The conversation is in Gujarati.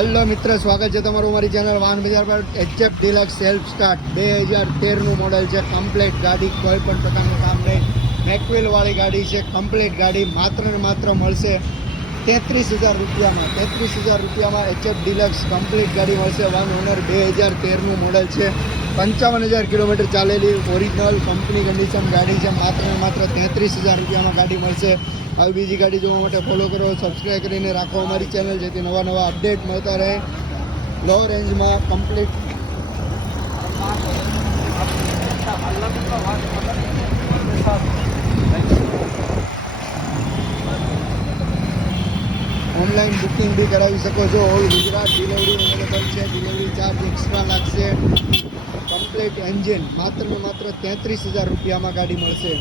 હેલો મિત્ર, સ્વાગત છે તમારું અમારી ચેનલ વાહન બજાર પર. એચએફ ડિલક્સ સેલ્ફ સ્ટાર્ટ 2013નું મોડલ છે. કમ્પ્લીટ ગાડી, કોઈ પણ પ્રકારનું કામ નહીં. મેકવેલવાળી ગાડી છે. કમ્પ્લીટ ગાડી માત્ર ને માત્ર મળશે 33,000 રૂપિયામાં. 33,000 રૂપિયામાં એચએફ ડિલક્સ કમ્પ્લીટ ગાડી મળશે. વન ઓનર 2013નું મોડલ છે. 55,000 કિલોમીટર ચાલેલી ઓરિજિનલ કંપની કન્ડિશન ગાડી છે. માત્ર ને માત્ર 33,000 રૂપિયામાં ગાડી મળશે. આવી બીજી ગાડી જોવા માટે ફોલો કરો, સબસ્ક્રાઈબ કરીને રાખો અમારી ચેનલ, જેથી નવા નવા અપડેટ મળતા રહે. લો રેન્જમાં કમ્પ્લીટ ઓનલાઈન બુકિંગ બી કરાવી શકો છો. ઓલ ગુજરાત ડિલિવરી અવેલેબલ છે. ડિલિવરી ચાર્જ એક્સ્ટ્રા લાગશે. કમ્પ્લીટ એન્જિન માત્ર ને માત્ર 33,000 રૂપિયામાં ગાડી મળશે.